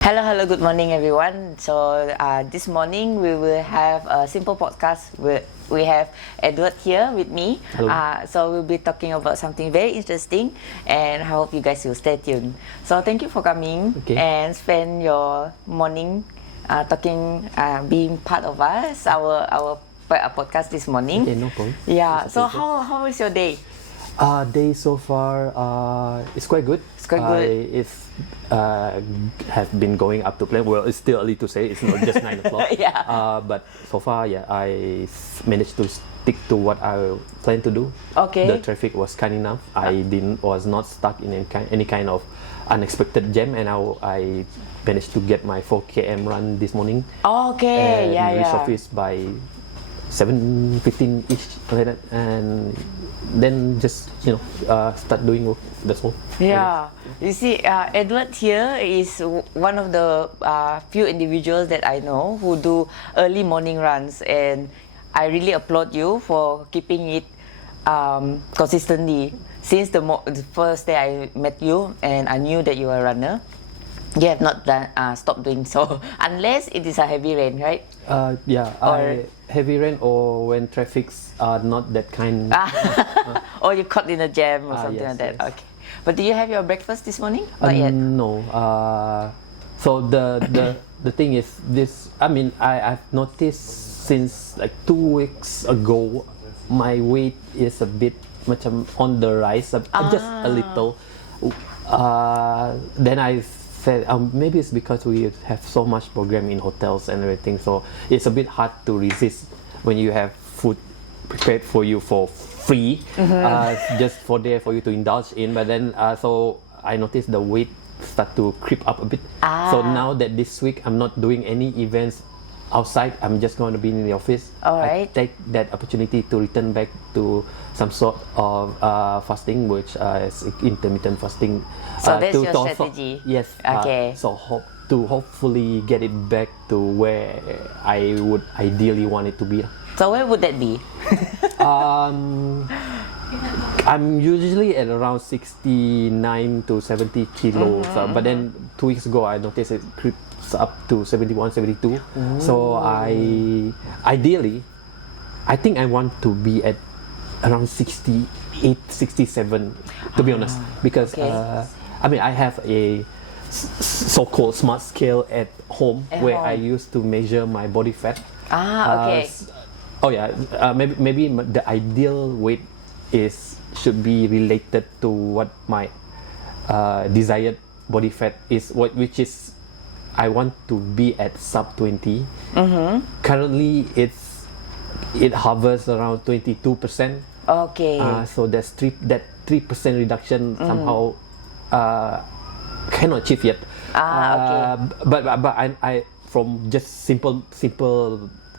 Hello, good morning, everyone. So this morning we will have a simple podcast. We have Edward here with me. So we'll be talking about something very interesting, and I hope you guys will stay tuned. So thank you for coming and spend your morning being part of us, our podcast this morning. Okay, no problem. Yeah. So how is your day? Day so far, it's quite good. It's quite good. Have been going up to plan. Well, it's still early to say. It's not just 9 o'clock. Yeah. But so far, I managed to stick to what I planned to do. Okay. The traffic was kind enough. I was not stuck in any kind of unexpected jam, and I managed to get my 4 km run this morning. Okay. And reach office by 7:15 ish, like that, and then just start doing work. That's all. Yeah. You see, Edward here is one of the few individuals that I know who do early morning runs, and I really applaud you for keeping it consistently. Since the first day I met you and I knew that you were a runner, you have not stopped doing so unless it is a heavy rain, right? Heavy rain or when traffics are not that kind. Or you're caught in a jam or something like that. Yes. Okay. But do you have your breakfast this morning? Not yet. No. So the thing is this. I mean, I've noticed since like 2 weeks ago, my weight is a bit much on the rise, just a little. Then I said maybe it's because we have so much program in hotels and everything, so it's a bit hard to resist when you have food prepared for you for free, just for you to indulge in. But then so I noticed the weight start to creep up a bit. So now that this week I'm not doing any events outside, I'm just going to be in the office. All right. I take that opportunity to return back to some sort of fasting, which is intermittent fasting. So that's your strategy? Yes. Okay. So hopefully get it back to where I would ideally want it to be. So where would that be? I'm usually at around 69 to 70 kilos, but then 2 weeks ago I noticed it creeps up to 71, 72. So I think I want to be at around 68, 67, to be honest, because I mean, I have a so-called smart scale at home where I used to measure my body fat. Maybe the ideal weight should be related to what my desired body fat is, which is I want to be at sub 20. Currently it hovers around 22%. Okay. So that 3% reduction somehow cannot achieve yet. But I from just simple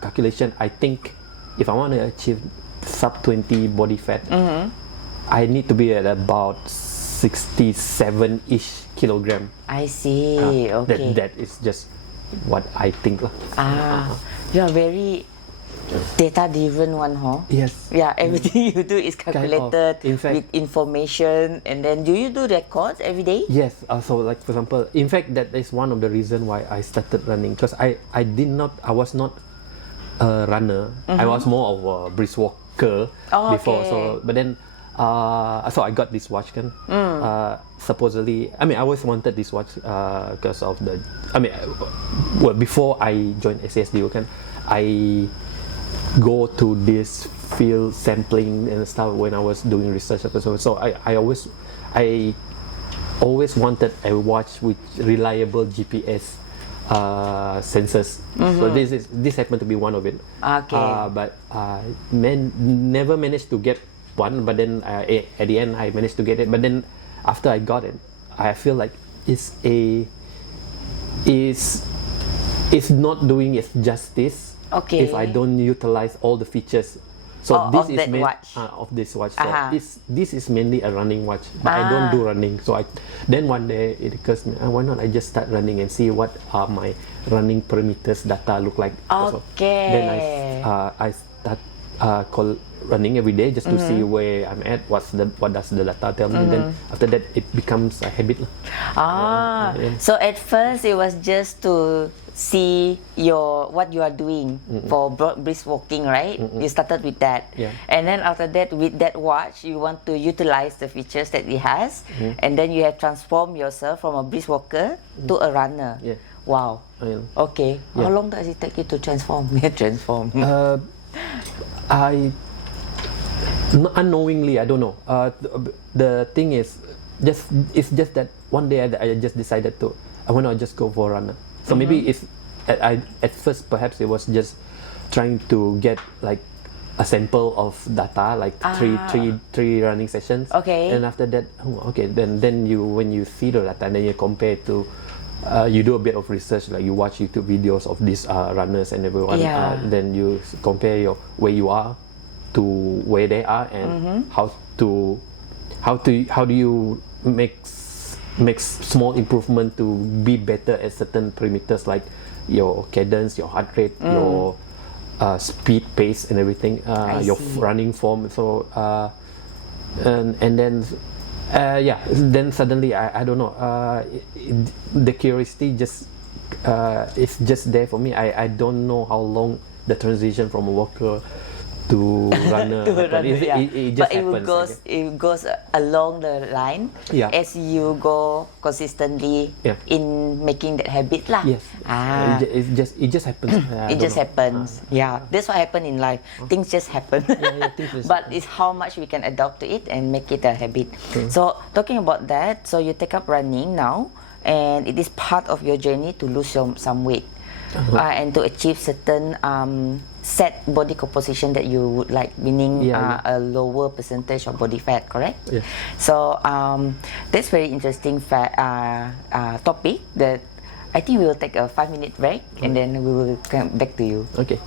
calculation, I think if I want to achieve sub 20 body fat, I need to be at about 67-ish kilogram. I see. Okay. That is just what I think. You are very data-driven one, huh? Yes. Yeah, everything you do is calculated with information, and then do you do records every day? Yes. So like for example, in fact, that is one of the reasons why I started running, because I was not a runner. I was more of a brisk walker before. So but then so I got this watch supposedly, I mean, I always wanted this watch because of before I joined SCSDU I go to this field sampling and stuff when I was doing research. So I always wanted a watch with reliable GPS sensors. So this happened to be one of it. But never managed to get one. But then at the end I managed to get it. But then after I got it, I feel like it's not doing its justice if I don't utilize all the features. So this is of this watch. So this is mainly a running watch, but I don't do running. So then one day it occurs to me, why not I just start running and see what are my running parameters data look like. So then call running every day just to see where I'm at, what does the data tell me, and then after that it becomes a habit. So at first it was just to see what you are doing for brisk walking, right? You started with that, and then after that, with that watch, you want to utilize the features that it has, and then you have transformed yourself from a brisk walker to a runner. Wow. Okay. How long does it take you to transform? Unknowingly, I don't know. The thing is, it's just that one day I just decided I want to just go for a runner. So maybe at first perhaps it was just trying to get like a sample of data, like three running sessions. Okay. And after that, then when you see the data, and then you compare to. You do a bit of research, like you watch YouTube videos of these runners and everyone. Then you compare where you are to where they are, and how do you make small improvement to be better at certain parameters like your cadence, your heart rate, your speed, pace, and everything. Your running form. So and then. Then suddenly I don't know. The curiosity just is just there for me. I don't know how long the transition from a walker to runner. It just happens. It goes along the line as you go consistently in making that habit lah. Yes. It just happens. It just happens. That's what happens in life. Things just happen. But it's how much we can adapt to it and make it a habit. So talking about that, so you take up running now, and it is part of your journey to lose some weight. And to achieve certain set body composition that you would like, meaning a lower percentage of body fat, correct? Yes. So that's very interesting topic that I think we will take a 5-minute break and then we will come back to you. Okay.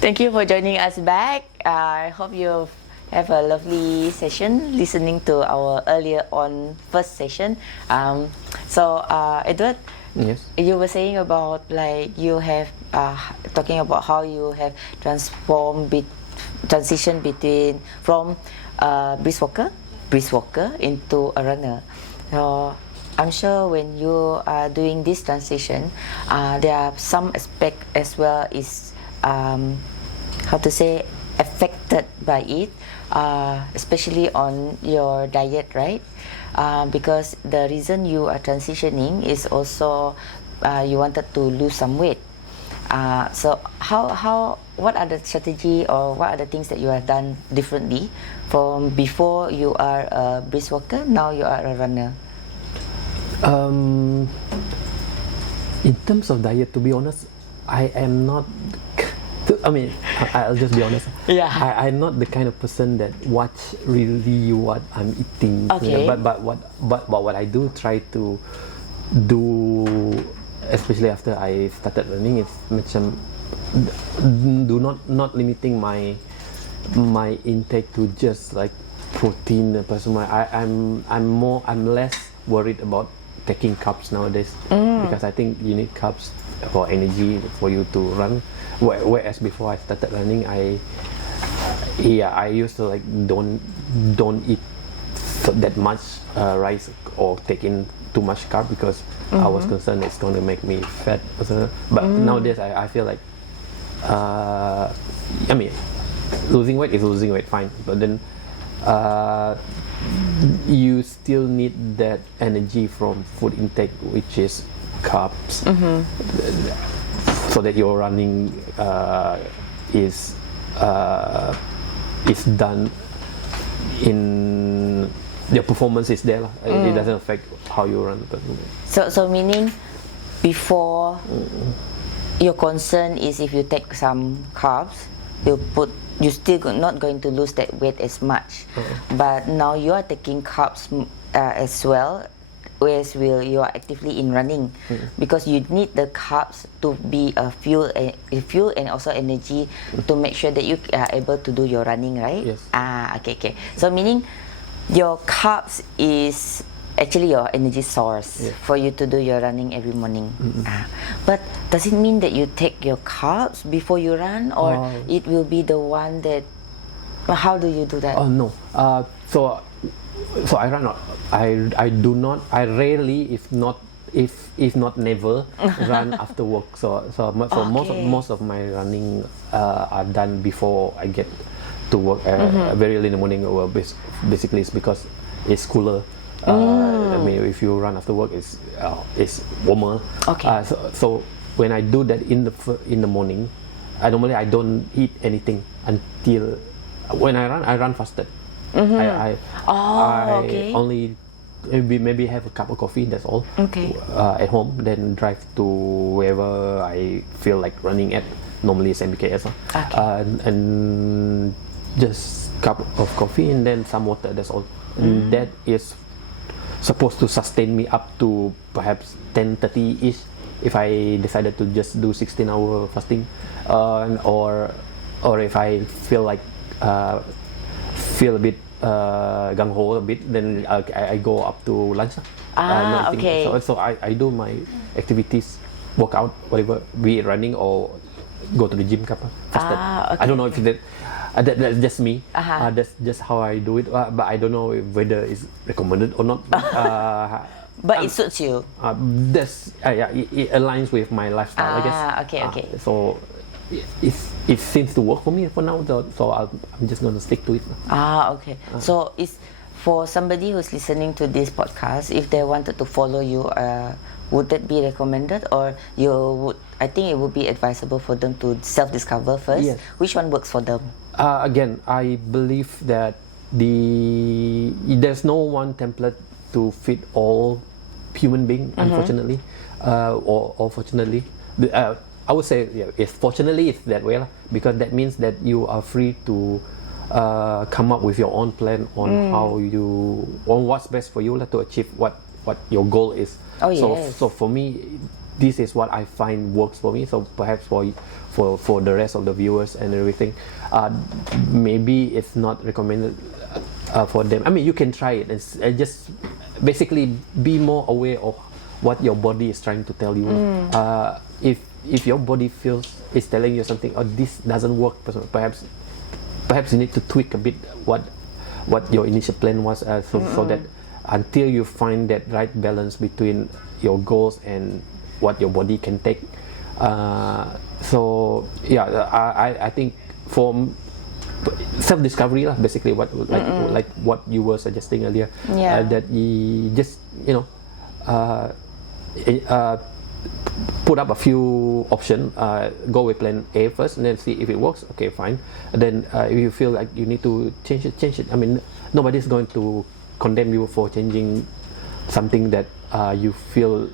Thank you for joining us back. I hope you have a lovely session listening to our earlier on first session. Edward, yes, you were saying about like you have talking about how you have transition between from brisk walker into a runner. So I'm sure when you are doing this transition, there are some aspect as well is affected by it, especially on your diet, right? Because the reason you are transitioning is also you wanted to lose some weight. So what are the strategy or what are the things that you have done differently from before you are a brisk walker, now you are a runner? In terms of diet, to be honest, I am not. I'll just be honest. I'm not the kind of person that watch really what I'm eating. Okay. But what I do try to do, especially after I started running, is macam not limiting my intake to just like protein. I'm less worried about taking carbs nowadays because I think you need carbs for energy for you to run. Whereas before I started running, I used to like don't eat that much rice or take in too much carb because I was concerned it's going to make me fat. But nowadays I feel like losing weight is losing weight, fine, but then you still need that energy from food intake, which is carbs, so that your running is done in your performance is there. It doesn't affect how you run. So meaning before your concern is if you take some carbs, you still not going to lose that weight as much. But now you are taking carbs as well, whereas you are actively in running because you need the carbs to be a fuel and also energy to make sure that you are able to do your running, right? Yes. Okay. So meaning your carbs is actually your energy source for you to do your running every morning. But does it mean that you take your carbs before you run, or it will be the one that? How do you do that? Oh no. So I run. I do not. I rarely, if not never, run after work. So most of my running are done before I get to work very early in the morning. Or basically, it's because it's cooler. I mean, if you run after work, it's warmer. Okay. So when I do that in the morning, I don't eat anything until when I run fasted. I only maybe have a cup of coffee. That's all. Okay. At home, then drive to wherever I feel like running at. Normally it's MBKS. And just cup of coffee and then some water. That's all. And that is supposed to sustain me up to perhaps 10:30 ish. If I decided to just do 16-hour fasting, or if I feel like feel a bit gung ho a bit, then I go up to lunch. Okay. So I do my activities, workout, whatever, be it running or go to the gym fasted. Okay. I don't know if that's just me. That's just how I do it. But I don't know whether it's recommended or not. But it suits you. It aligns with my lifestyle, I guess. Okay. So it seems to work for me for now, so I'm just going to stick to it. Okay. So it's for somebody who's listening to this podcast, if they wanted to follow you, would that be recommended, or I think it would be advisable for them to self-discover first? Yes. Which one works for them? Again, I believe that there's no one template to fit all human beings, unfortunately, or fortunately. I would say, fortunately it's that way, because that means that you are free to come up with your own plan on on what's best for you to achieve what your goal is. So for me, this is what I find works for me. So perhaps for the rest of the viewers and everything, maybe it's not recommended for them. I mean, you can try it and just basically be more aware of what your body is trying to tell you. If your body is telling you something, this doesn't work, perhaps you need to tweak a bit what your initial plan was, so that until you find that right balance between your goals and what your body can take. I think for self-discovery, basically like what you were suggesting earlier, that you just put up a few options, go with plan A first and then see if it works. Okay, fine. And then if you feel like you need to change it. I mean, nobody's going to condemn you for changing something that you feel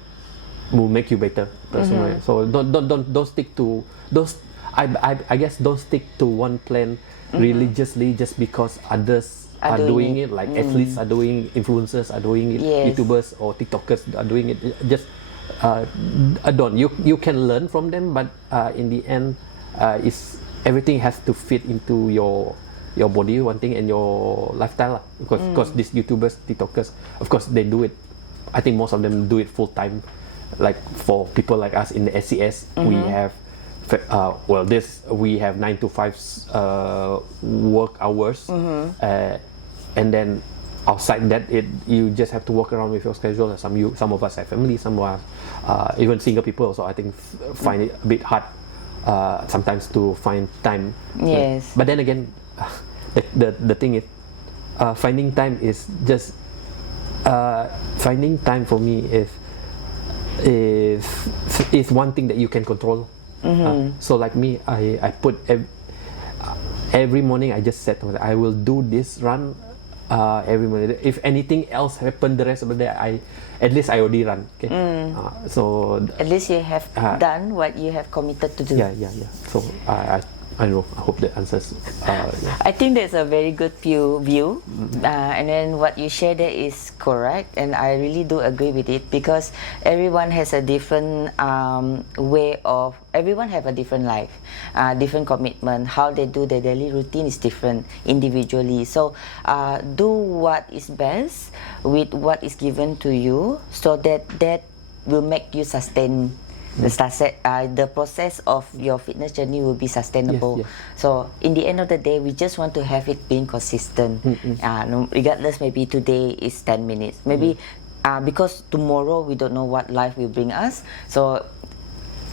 will make you better personally. So don't stick to those. I guess don't stick to one plan religiously just because others are doing it. Like athletes are doing, influencers are doing it, YouTubers or TikTokers are doing it. Just don't. You can learn from them, but in the end, everything has to fit into your body, one thing, and your lifestyle. Because these YouTubers, TikTokers, of course they do it. I think most of them do it full time. Like for people like us in the SCS, we have we have 9 to 5 work hours, and then outside that, you just have to work around with your schedule. Some of us have family, some of us, even single people also, I think find it a bit hard sometimes to find time. Yes. But then again, the thing is, finding time is just finding time for me is one thing that you can control. So like me, I put every morning I just said I will do this run every morning. If anything else happened the rest of the day, at least I already run. Okay. So at least you have done what you have committed to do. Yeah. So I don't know. I hope that answers. Yeah. I think that's a very good view. And then what you share there is correct, and I really do agree with it, because everyone has a different way of. Everyone have a different life, different commitment. How they do their daily routine is different individually. So do what is best with what is given to you, so that will make you sustain. The process of your fitness journey will be sustainable. Yes. So in the end of the day, we just want to have it being consistent. Regardless, maybe today is 10 minutes. Maybe because tomorrow we don't know what life will bring us. So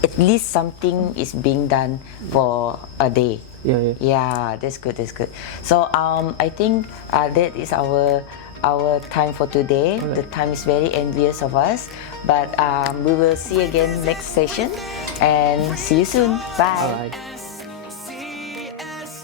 at least something is being done for a day. Yeah, that's good. So I think that is our time for today. The time is very envious of us, but we will see again next session, and see you soon. Bye. Bye.